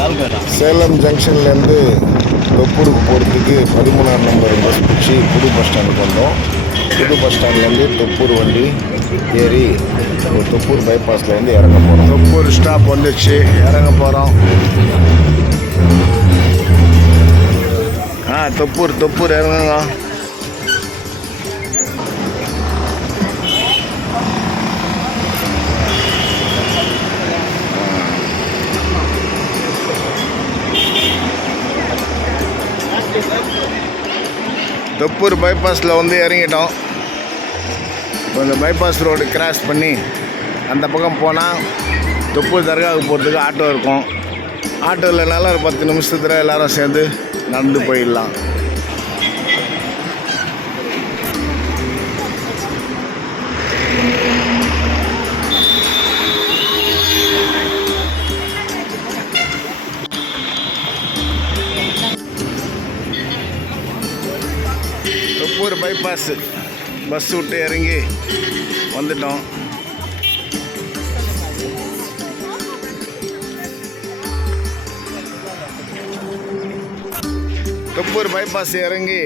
சேலம் ஜங்ஷன்லேருந்து தொப்பூருக்கு போகிறதுக்கு 13ஆம் number bus பிடிச்சி புது பஸ் ஸ்டாண்டுக்கு வந்தோம். புது பஸ் ஸ்டாண்ட்லேருந்து தொப்பூர் வண்டி ஏறி தொப்பூர் பைபாஸில் வந்து இறங்க போகிறோம். தொப்பூர் ஸ்டாப் வந்துடுச்சு, இறங்க போகிறோம். தொப்பூர் இறங்குங்க. தொப்பூர் பைபாஸில் வந்து இறங்கிட்டோம். இப்போ இந்த பைபாஸ் ரோடு கிராஸ் பண்ணி அந்த பக்கம் போனால் தொப்பூர் தர்காவுக்கு போகிறதுக்கு ஆட்டோ இருக்கும். ஆட்டோ இல்லைனாலும் ஒரு 10 நிமிஷத்தில் எல்லோரும் சேர்ந்து நடந்து போயிடலாம். தொப்பூர் பைபாஸ் பஸ் விட்டு இறங்கி வந்துட்டோம். தொப்பூர் பைபாஸ் இறங்கி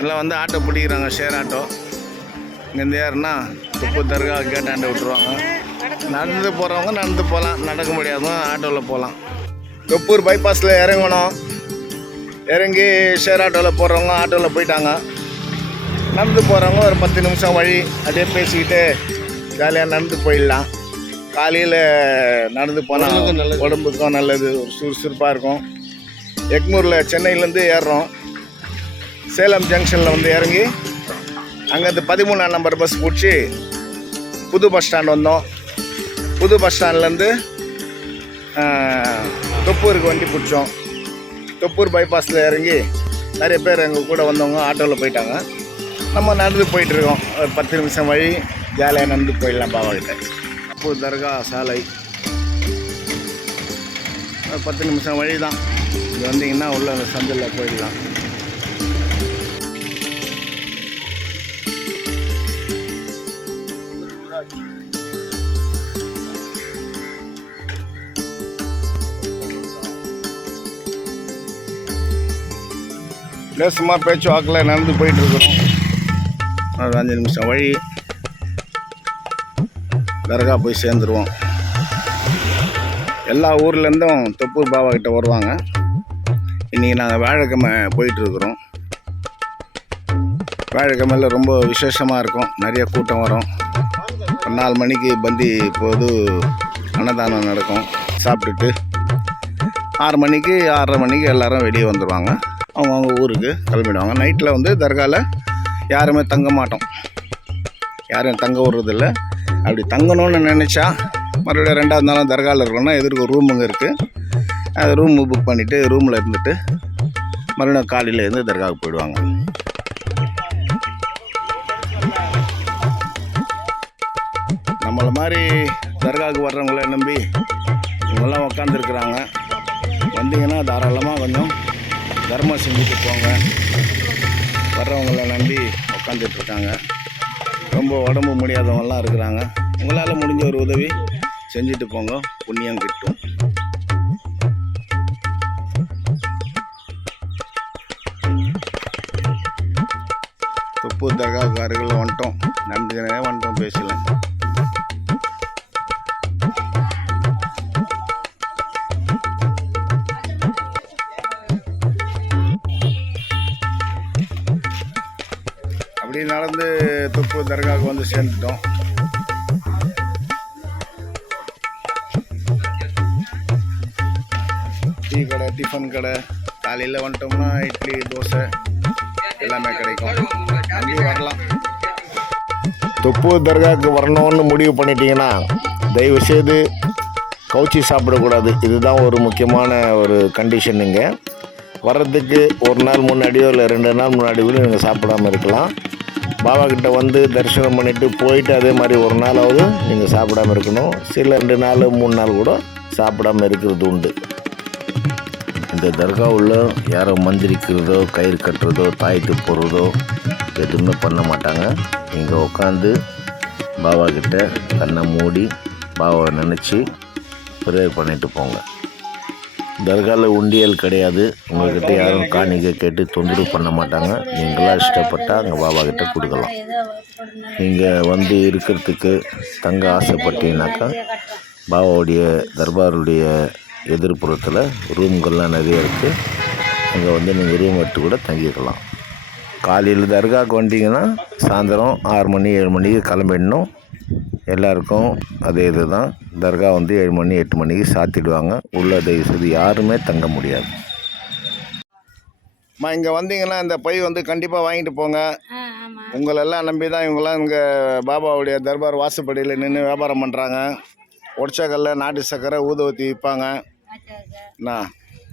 எல்லாம் வந்து ஆட்டோ பிடிக்கிறாங்க, ஷேர் ஆட்டோ. இங்கேருந்து ஏறுனா தொப்பூர் தர்கா கேட்டாண்டு விட்டுருவாங்க. நடந்து போகிறவங்க நடந்து போகலாம், நடக்க முடியாதவங்க ஆட்டோவில் போகலாம். தொப்பூர் பைபாஸில் இறங்கணும். இறங்கி ஷேர் ஆட்டோவில் போகிறவங்க ஆட்டோவில் போயிட்டாங்க. நடந்து போகிறவங்க ஒரு 10 நிமிஷம் வழி அப்படியே பேசிக்கிட்டு ஜாலியாக நடந்து போயிடலாம். காலையில் நடந்து போனால் உடம்புக்கும் நல்லது, ஒரு சுறுசுறுப்பாக இருக்கும். எக்மூரில் சென்னையிலேருந்து ஏறுறோம். சேலம் ஜங்ஷனில் வந்து இறங்கி அங்கேருந்து 13ஆம் நம்பர் பஸ் பிடிச்சி புது பஸ் ஸ்டாண்ட் வந்தோம். புது பஸ் ஸ்டாண்ட்லேருந்து தொப்பூருக்கு வண்டி பிடிச்சோம். தொப்பூர் பைபாஸில் இறங்கி நிறைய பேர் எங்கள் கூட வந்தவங்க ஆட்டோவில் போயிட்டாங்க. நம்ம நடந்து போயிட்டுருக்கோம். ஒரு 10 நிமிஷம் வழி ஜாலியாக நடந்து போயிடலாம். பாபாக்கிட்ட தொப்பூர் தர்கா சாலை ஒரு 10 நிமிஷம் வழி தான். இங்கே வந்தீங்கன்னா உள்ள அந்த சந்தில் போயிடலாம். சும்மா பேச்சு வாக்கில் நடந்து போயிட்டுருக்குறோம். ஒரு 5 நிமிஷம் வழி தர்கா போய் சேர்ந்துருவோம். எல்லா ஊர்லேருந்தும் தொப்பூர் பாபா கிட்ட வருவாங்க. இன்றைக்கி நாங்கள் வியாழக்கிழமை போயிட்டுருக்குறோம். வியாழக்கிழமையில் ரொம்ப விசேஷமாக இருக்கும், நிறைய கூட்டம் வரும். 4 மணிக்கு பந்தி போது அன்னதானம் நடக்கும். சாப்பிட்டுட்டு 6 மணிக்கு 6:30 மணிக்கு எல்லோரும் வெளியே வந்துடுவாங்க. அவங்கவுங்க ஊருக்கு கிளம்பிடுவாங்க. நைட்டில் வந்து தர்காவில் யாருமே தங்க மாட்டோம், யாரும் தங்க விடுறதில்ல. அப்படி தங்கணும்னு நினச்சா மறுபடியும் 2வது நாளும் தர்காவில் இருக்கணும்னா எதிர்க்க ரூமுங்க இருக்குது. அது ரூம் புக் பண்ணிவிட்டு ரூமில் இருந்துட்டு மறுபடியும் காலையில் இருந்து தர்காவுக்கு போயிடுவாங்க. நம்மளை மாதிரி தர்காவுக்கு வர்றவங்கள நம்பி இவங்கெல்லாம் உக்காந்துருக்குறாங்க. வந்தீங்கன்னா தாராளமாக கொஞ்சம் தர்மம் செஞ்சுட்டு போங்க. வர்றவங்கள நம்பி உக்காந்துட்ருக்காங்க. ரொம்ப உடம்பு முடியாதவங்களாம் இருக்கிறாங்க. உங்களால் முடிஞ்ச ஒரு உதவி செஞ்சுட்டு போங்க, புண்ணியம் கிட்டும். தொப்பூர் தர்காவுக்கு அருகில் வந்துட்டோம். நடந்துக்கிறே வந்துட்டோம், பேசலாம். அப்படி நடந்து தொப்பூர் தர்காவுக்கு வந்து சேர்ந்துட்டோம். டீ கடை, டிஃபன் கடை, காலையில் வந்துட்டோம்னா இட்லி, தோசை எல்லாமே கிடைக்கும். அப்படி வரலாம். தொப்பூர் தர்காவுக்கு வரணும்னு முடிவு பண்ணிட்டீங்கன்னா தயவுசெய்து கவுச்சி சாப்பிடக்கூடாது. இதுதான் ஒரு முக்கியமான ஒரு கண்டிஷன். நீங்கள் வர்றதுக்கு 1 நாள் முன்னாடியோ இல்லை 2 நாள் முன்னாடி கூட நீங்கள் சாப்பிடாமல் இருக்கலாம். பாபா கிட்ட வந்து தரிசனம் பண்ணிவிட்டு போயிட்டு அதே மாதிரி 1 நாளாவது நீங்கள் சாப்பிடாமல் இருக்கணும். சில 2 நாள் 3 நாள் கூட சாப்பிடாமல் இருக்கிறது உண்டு. இந்த தர்காவுள்ள யாரும் மந்திரிக்கிறதோ, கயிறு கட்டுறதோ, தாயத்து போடுறதோ எதுவுமே பண்ண மாட்டாங்க. இங்கே உட்காந்து பாபா கிட்ட கண்ணை மூடி பாபாவை நினச்சி ப்ரேயர் பண்ணிட்டு போங்க. தர்காவில் உண்டியல் கிடையாது. உங்கள்கிட்ட யாரும் காணிக்கை கேட்டு தொந்தரவு பண்ண மாட்டாங்க. நீங்களாக இஷ்டப்பட்டால் அங்கே பாபா கிட்ட கொடுக்கலாம். நீங்கள் வந்து இருக்கிறதுக்கு தங்க ஆசைப்பட்டீங்கன்னாக்கா பாபாவுடைய தர்பாருடைய எதிர்ப்புறத்தில் ரூம்கள்லாம் நிறைய இருக்குது. அங்கே வந்து நீங்கள் ரூம் எடுத்து கூட தங்கிக்கலாம். காலையில் தர்காவுக்கு வந்தீங்கன்னா சாயந்தரம் 6 மணி 7 மணிக்கு கிளம்பிடணும். எல்லாருக்கும் அதே இது தான். தர்கா வந்து 7 மணி 8 மணிக்கு சாத்திடுவாங்க. உள்ள தயவு செய்து யாருமே தங்க முடியாது. இங்கே வந்தீங்கன்னா இந்த பை வந்து கண்டிப்பாக வாங்கிட்டு போங்க. உங்களெல்லாம் நம்பி தான் இவங்கெல்லாம் இங்கே பாபாவுடைய தர்பார் வாசப்படியில் நின்று வியாபாரம் பண்ணுறாங்க. ஒடிச்சக்கல்ல நாட்டு சக்கரை ஊதுவத்தி விற்பாங்க.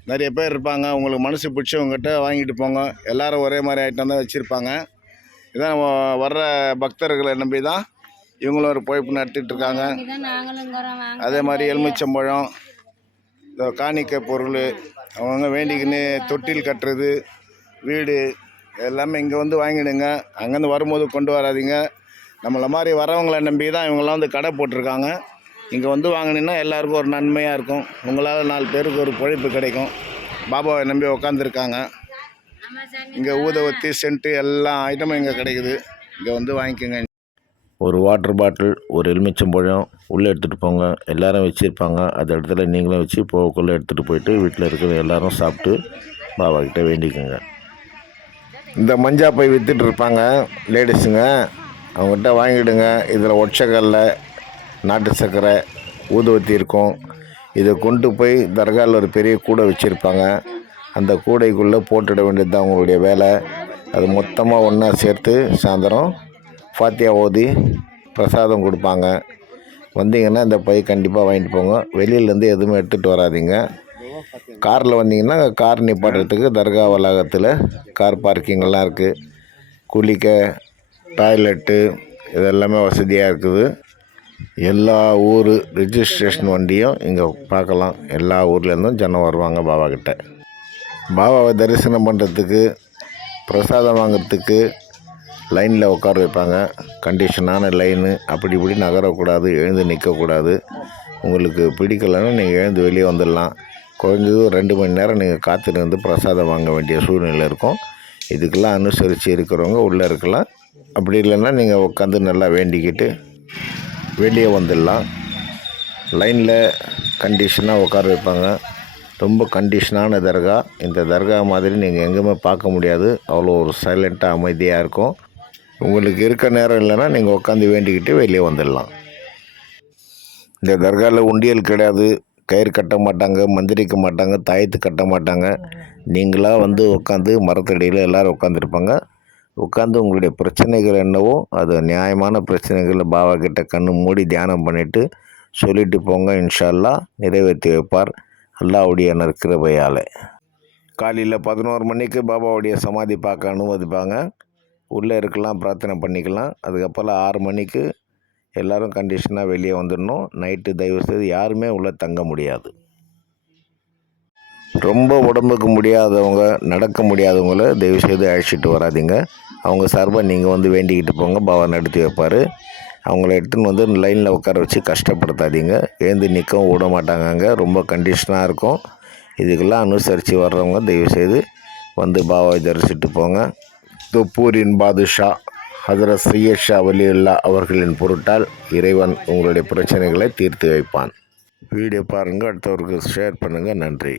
நிறைய பேர் இருப்பாங்க. உங்களுக்கு மனசு பிடிச்சவங்ககிட்ட வாங்கிட்டு போங்க. எல்லோரும் ஒரே மாதிரி ஐட்டம் தான் வச்சுருப்பாங்க. இதான் நம்ம வர்ற பக்தர்களை நம்பி தான் இவங்களும் ஒரு பொழைப்பு நடத்திட்டு இருக்காங்க. அதே மாதிரி எலுமிச்சம்பழம், இந்த காணிக்கை பொருள், அவங்க வேண்டிக்கின்னு தொட்டில் கட்டுறது, வீடு எல்லாமே இங்கே வந்து வாங்கிடுங்க. அங்கேருந்து வரும்போது கொண்டு வராதிங்க. நம்மளை மாதிரி வரவங்களை நம்பி தான் இவங்கெல்லாம் வந்து கடை போட்டிருக்காங்க. இங்கே வந்து வாங்கினீங்கன்னா எல்லாருக்கும் ஒரு நன்மையாக இருக்கும். உங்களால் 4 பேருக்கு ஒரு பொழைப்பு கிடைக்கும். பாபாவை நம்பி உக்காந்துருக்காங்க. இங்கே ஊதுவத்தி சென்ட்டு எல்லா ஐட்டமும் இங்கே கிடைக்குது. இங்கே வந்து வாங்கிக்கோங்க. ஒரு வாட்டர் பாட்டில், ஒரு எலுமிச்சம்பழம் உள்ளே எடுத்துகிட்டு போங்க. எல்லோரும் வச்சுருப்பாங்க. அந்த இடத்துல நீங்களும் வச்சு போகக்குள்ளே எடுத்துகிட்டு போயிட்டு வீட்டில் இருக்கிற எல்லோரும் சாப்பிட்டு பாபாக்கிட்ட வேண்டிக்கோங்க. இந்த மஞ்சா பை விற்றுட்டு இருப்பாங்க லேடிஸுங்க, அவங்ககிட்ட வாங்கிடுங்க. இதில் ஒற்றைக்கல்ல நாட்டு சர்க்கரை ஊதுவத்தி இருக்கும். இதை கொண்டு போய் தர்காவில் ஒரு பெரிய கூடை வச்சுருப்பாங்க. அந்த கூடைக்குள்ளே போட்டுட வேண்டியது தான் உங்களுடைய வேலை. அது மொத்தமாக ஒன்றா சேர்த்து சாயந்தரம் ஃபாத்தியா ஓதி பிரசாதம் கொடுப்பாங்க. வந்தீங்கன்னா இந்த பை கண்டிப்பாக வாங்கிட்டு போங்க. வெளியிலேருந்து எதுவுமே எடுத்துகிட்டு வராதிங்க. காரில் வந்தீங்கன்னா கார் நிப்பாட்டுறதுக்கு தர்கா வளாகத்தில் கார் பார்க்கிங்கெல்லாம் இருக்குது. குளிக்க டாய்லெட்டு இதெல்லாமே வசதியாக இருக்குது. எல்லா ஊர் ரிஜிஸ்ட்ரேஷன் வண்டியும் இங்கே பார்க்கலாம். எல்லா ஊர்லேருந்தும் ஜனம் வருவாங்க பாபாக்கிட்ட. பாபாவை தரிசனம் பண்ணுறதுக்கு பிரசாதம் வாங்கிறதுக்கு லைனில் உட்கார வைப்பாங்க. கண்டிஷனான லைனு. அப்படி இப்படி நகரக்கூடாது, எழுந்து நிற்கக்கூடாது. உங்களுக்கு பிடிக்கலைன்னா நீங்கள் எழுந்து வெளியே வந்துடலாம். குறைஞ்சது 2 மணி நேரம் நீங்கள் காத்திருந்து பிரசாதம் வாங்க வேண்டிய சூழ்நிலை இருக்கும். இதுக்கெல்லாம் அனுசரித்து இருக்கிறவங்க உள்ளே இருக்கலாம். அப்படி இல்லைன்னா நீங்கள் உட்காந்து நல்லா வேண்டிக்கிட்டு வெளியே வந்துடலாம். லைனில் கண்டிஷனாக உட்கார வைப்பாங்க. ரொம்ப கண்டிஷனான தர்கா. இந்த தர்கா மாதிரி நீங்கள் எங்கேயுமே பார்க்க முடியாது. அவ்வளோ ஒரு சைலண்ட்டாக அமைதியாக இருக்கும். உங்களுக்கு இருக்க நேரம் இல்லைன்னா நீங்கள் உட்காந்து வேண்டிக்கிட்டு வெளியே வந்துடலாம். இந்த தர்காவில் உண்டியல் கிடையாது. கயிறு கட்ட மாட்டாங்க, மந்திரிக்க மாட்டாங்க, தாயத்து கட்ட மாட்டாங்க. நீங்களாக வந்து உட்காந்து மரத்தடியில் எல்லோரும் உட்காந்துருப்பாங்க. உட்காந்து உங்களுடைய பிரச்சனைகள் என்னவோ அது நியாயமான பிரச்சனைகளை பாபா கிட்ட கண்ணு மூடி தியானம் பண்ணிவிட்டு சொல்லிட்டு போங்க. இன்ஷா அல்லாஹ் நிறைவேற்றி வைப்பார் அல்லாஹ்வுடைய நற்கிருபையால். காலையில் 11 மணிக்கு பாபாவுடைய சமாதி பார்க்க அனுமதிப்பாங்க. உள்ளே இருக்கலாம், பிரார்த்தனை பண்ணிக்கலாம். அதுக்கப்புறம் 6 மணிக்கு எல்லோரும் கண்டிஷனாக வெளியே வந்துடணும். நைட்டு தயவுசெய்து யாருமே உள்ளே தங்க முடியாது. ரொம்ப உடம்புக்கு முடியாதவங்க, நடக்க முடியாதவங்கள தயவுசெய்து அழைச்சிட்டு வராதிங்க. அவங்க சார்பாக நீங்கள் வந்து வேண்டிக்கிட்டு போங்க. பாபா நடத்தி வைப்பார். அவங்கள எடுத்துன்னு வந்து லைனில் உட்கார வச்சு கஷ்டப்படுத்தாதீங்க. எழுந்து நிற்கவும் விட மாட்டாங்க. அங்கே ரொம்ப கண்டிஷனாக இருக்கும். இதுக்கெல்லாம் அனுசரித்து வர்றவங்க தயவுசெய்து வந்து பாபாவை தரிசிட்டு போங்க. தொப்பூரின் பாதுஷா ஹஜ்ரத் சையத் ஷா வலியுல்லா அவர்களின் பொருட்டால் இறைவன் உங்களுடைய பிரச்சனைகளை தீர்த்து வைப்பான். வீடியோ பாருங்கள், அடுத்தவருக்கு ஷேர் பண்ணுங்கள். நன்றி.